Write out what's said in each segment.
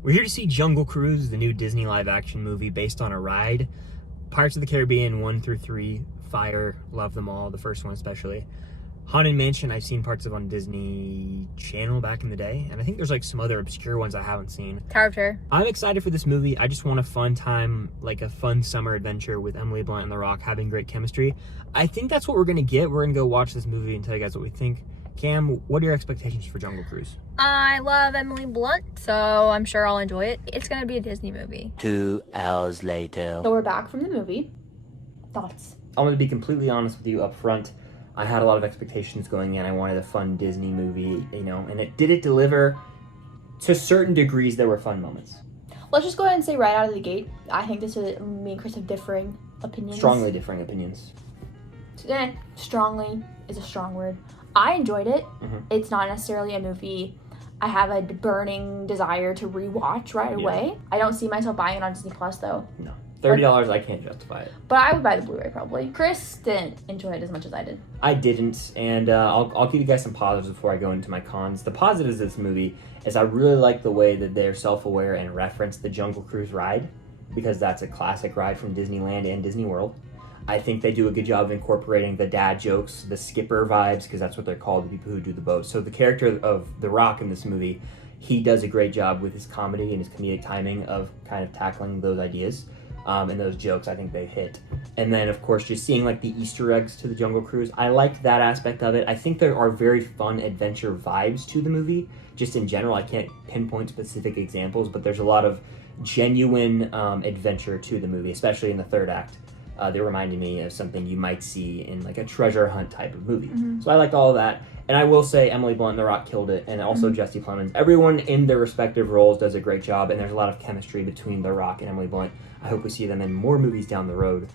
We're here to see Jungle Cruise, the new Disney live-action movie based on a ride. Pirates of the Caribbean 1 through 3, fire, love them all, the first one especially. Haunted Mansion, I've seen parts of on Disney Channel back in the day, and I think there's like some other obscure ones I haven't seen. Tower of Terror. I'm excited for this movie. I just want a fun time, like a fun summer adventure with Emily Blunt and The Rock having great chemistry. I think that's what we're gonna get. We're gonna go watch this movie and tell you guys what we think. Cam, what are your expectations for Jungle Cruise? I love Emily Blunt, so I'm sure I'll enjoy it. It's gonna be a Disney movie. 2 hours later. So we're back from the movie. Thoughts? I'm gonna be completely honest with you up front. I had a lot of expectations going in. I wanted a fun Disney movie, and it deliver. To certain degrees, there were fun moments. Let's just go ahead and say right out of the gate, I think this is me and Chris have differing opinions. Strongly differing opinions. Strongly is a strong word. I enjoyed it. Mm-hmm. It's not necessarily a movie I have a burning desire to rewatch right away. I don't see myself buying it on Disney Plus though. No. $30, I can't justify it. But I would buy the Blu-ray probably. Chris didn't enjoy it as much as I did. I didn't, and I'll give you guys some positives before I go into my cons. The positives of this movie is I really like the way that they're self-aware and reference the Jungle Cruise ride, because that's a classic ride from Disneyland and Disney World. I think they do a good job of incorporating the dad jokes, the skipper vibes, because that's what they're called, the people who do the boat. So the character of The Rock in this movie, he does a great job with his comedy and his comedic timing of kind of tackling those ideas. And those jokes, I think they hit. And then, of course, just seeing like the Easter eggs to the Jungle Cruise, I like that aspect of it. I think there are very fun adventure vibes to the movie. Just in general, I can't pinpoint specific examples, but there's a lot of genuine adventure to the movie, especially in the third act. They reminded me of something you might see in like a treasure hunt type of movie. Mm-hmm. So I liked all of that. And I will say Emily Blunt and The Rock killed it, and also Jesse Plemons. Everyone in their respective roles does a great job, and there's a lot of chemistry between The Rock and Emily Blunt. I hope we see them in more movies down the road.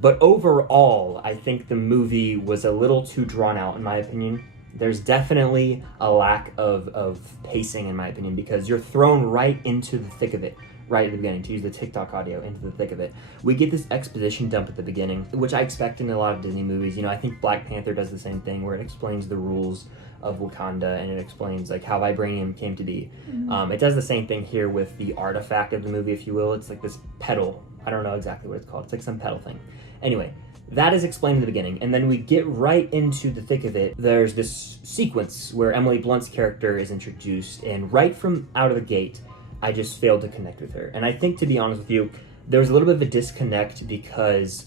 But overall, I think the movie was a little too drawn out, in my opinion. There's definitely a lack of pacing, in my opinion, because you're thrown right into the thick of it. Right at the beginning, to use the TikTok audio, into the thick of it. We get this exposition dump at the beginning, which I expect in a lot of Disney movies. I think Black Panther does the same thing, where it explains the rules of Wakanda, and it explains like how vibranium came to be. Mm-hmm. It does the same thing here with the artifact of the movie, if you will. It's like this pedal. I don't know exactly what it's called. It's like some pedal thing. Anyway, that is explained in the beginning, and then we get right into the thick of it. There's this sequence where Emily Blunt's character is introduced, and right from out of the gate, I just failed to connect with her. And I think, to be honest with you, there was a little bit of a disconnect because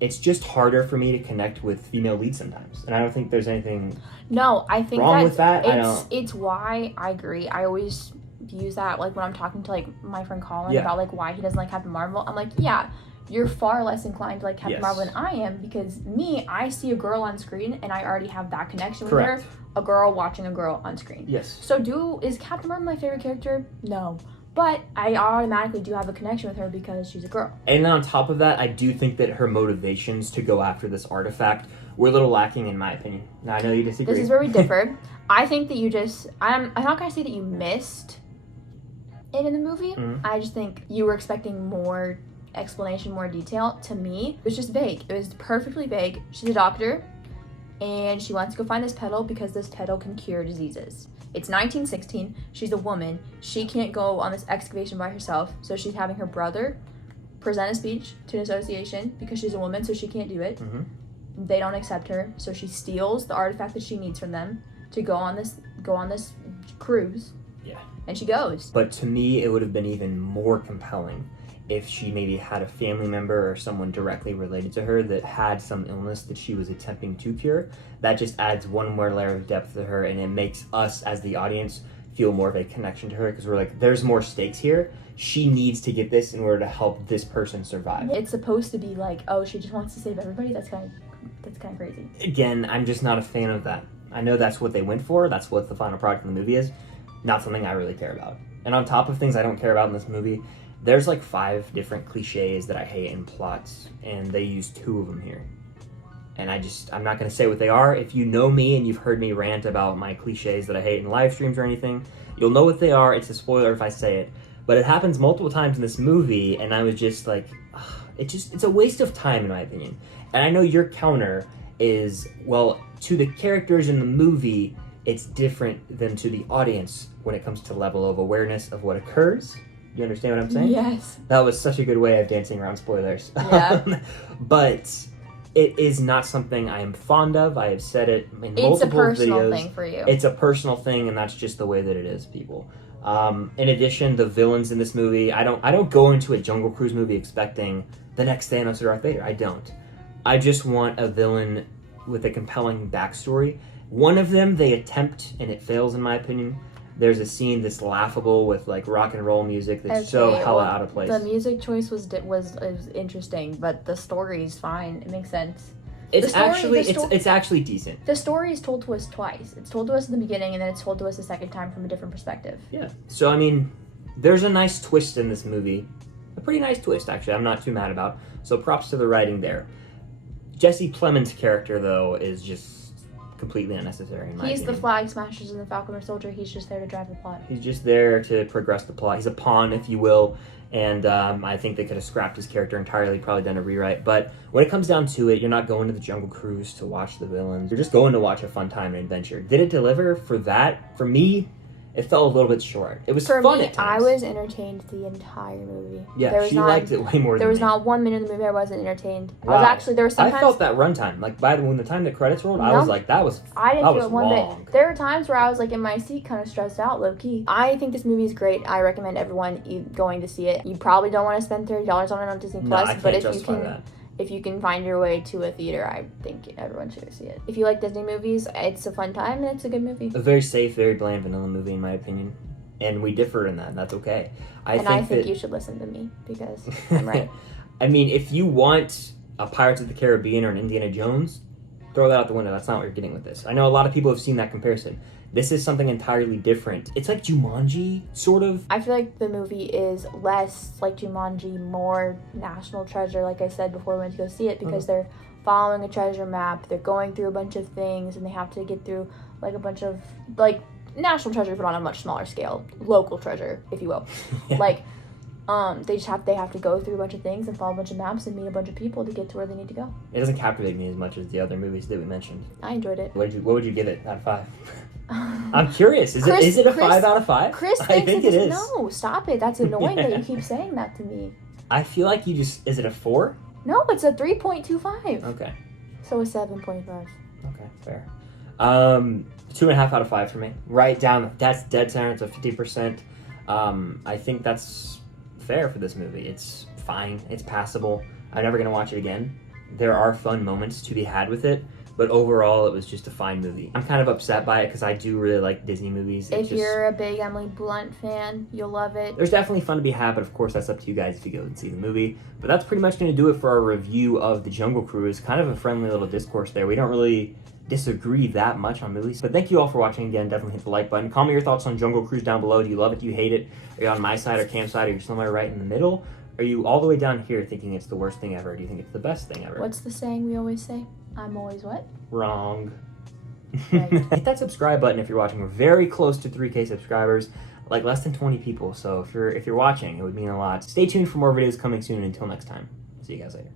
it's just harder for me to connect with female leads sometimes. And I don't think there's anything I think wrong with that. It's why I agree. I always use that like when I'm talking to like my friend Colin about like why he doesn't like Captain Marvel. I'm like, yeah, you're far less inclined to like Captain Marvel than I am, because I see a girl on screen and I already have that connection with her. A girl watching a girl on screen. Yes. So is Captain Marvel my favorite character? No. But I automatically do have a connection with her because she's a girl. And then on top of that, I do think that her motivations to go after this artifact were a little lacking, in my opinion. Now, I know you disagree. This is where we differ. I think that I'm not going to say that you missed it in the movie. Mm-hmm. I just think you were expecting more explanation, more detail. To me, it was just vague. It was perfectly vague. She's a doctor, and she wants to go find this pedal because this pedal can cure diseases. It's 1916. She's a woman. She can't go on this excavation by herself, so she's having her brother present a speech to an association because she's a woman, so she can't do it. Mm-hmm. They don't accept her, so she steals the artifact that she needs from them to go on this cruise. Yeah. And she goes. But to me, it would have been even more compelling if she maybe had a family member or someone directly related to her that had some illness that she was attempting to cure. That just adds one more layer of depth to her, and it makes us as the audience feel more of a connection to her, because we're like, there's more stakes here. She needs to get this in order to help this person survive. It's supposed to be like, oh, she just wants to save everybody. That's kind of crazy. Again, I'm just not a fan of that. I know that's what they went for. That's what the final product of the movie is. Not something I really care about. And on top of things I don't care about in this movie, there's like 5 different cliches that I hate in plots, and they use 2 of them here. And I'm not going to say what they are. If you know me and you've heard me rant about my cliches that I hate in live streams or anything, you'll know what they are. It's a spoiler if I say it. But it happens multiple times in this movie, and I was just like, it's a waste of time, in my opinion. And I know your counter is, well, to the characters in the movie, it's different than to the audience when it comes to level of awareness of what occurs. You understand what I'm saying? Yes. That was such a good way of dancing around spoilers. Yeah. But it is not something I am fond of. I have said it in multiple videos. It's a personal thing for you. It's a personal thing, and that's just the way that it is, people. In addition, the villains in this movie, I don't go into a Jungle Cruise movie expecting the next Thanos or Darth Vader. I don't. I just want a villain with a compelling backstory. One of them they attempt, and it fails in my opinion. There's a scene that's laughable with like rock and roll music that's so hella out of place. The music choice was interesting, but the story is fine. It makes sense. It's actually decent. The story is told to us twice. It's told to us in the beginning, and then it's told to us a second time from a different perspective. Yeah. So I mean, there's a nice twist in this movie. A pretty nice twist, actually. I'm not too mad about. So props to the writing there. Jesse Plemons' character, though, is just completely unnecessary in my opinion. He's the flag smashers in the Falcon or Soldier. He's just there to drive the plot. He's just there to progress the plot. He's a pawn, if you will. And I think they could have scrapped his character entirely, probably done a rewrite. But when it comes down to it, you're not going to the Jungle Cruise to watch the villains. You're just going to watch a fun time and adventure. Did it deliver for that? For me, it fell a little bit short. It was fun at times. I was entertained the entire movie. Yeah, she liked it way more than me. There was not 1 minute of the movie I wasn't entertained. I felt that runtime. Like, when the time the credits rolled, I was like, that was I didn't feel it one long. bit. There were times where I was like in my seat kind of stressed out, low-key. I think this movie is great. I recommend everyone going to see it. You probably don't want to spend $30 on it on Disney+, but if you can find your way to a theater, I think everyone should go see it. If you like Disney movies, it's a fun time and it's a good movie. A very safe, very bland vanilla movie, in my opinion. And we differ in that, and that's okay. I think you should listen to me, because I'm right. I mean, if you want a Pirates of the Caribbean or an Indiana Jones, throw that out the window. That's not what you're getting with this. I know a lot of people have seen that comparison. This is something entirely different. It's like Jumanji, sort of. I feel like the movie is less like Jumanji, more National Treasure, like I said before we went to go see it, because they're following a treasure map, they're going through a bunch of things, and they have to get through like a bunch of like National Treasure but on a much smaller scale. Local treasure, if you will. Yeah. Like they have to go through a bunch of things and follow a bunch of maps and meet a bunch of people to get to where they need to go. It doesn't captivate me as much as the other movies that we mentioned. I enjoyed it. What would you give it out of 5? I'm curious. Is it a 5 out of 5? Chris I think it is. No, stop it. That's annoying that you keep saying that to me. I feel like you just... Is it a 4? No, it's a 3.25. Okay. So a 7.5. Okay, fair. 2.5 out of 5 for me. Right down. That's dead center. It's a 50%. I think that's fair for this movie. It's fine. It's passable. I'm never going to watch it again. There are fun moments to be had with it, but overall it was just a fine movie. I'm kind of upset by it because I do really like Disney movies. If you're a big Emily Blunt fan, you'll love it. There's definitely fun to be had, but of course that's up to you guys if you go and see the movie. But that's pretty much going to do it for our review of The Jungle Cruise. Kind of a friendly little discourse there. We don't really disagree that much on movies. But thank you all for watching again. Definitely hit the like button. Comment your thoughts on Jungle Cruise down below. Do you love it? Do you hate it? Are you on my side or Cam's side? Are you somewhere right in the middle? Are you all the way down here thinking it's the worst thing ever? Or do you think it's the best thing ever? What's the saying we always say? I'm always what? Wrong. Right. Hit that subscribe button if you're watching. We're very close to 3K subscribers, like less than 20 people. So if you're watching, it would mean a lot. Stay tuned for more videos coming soon. Until next time, see you guys later.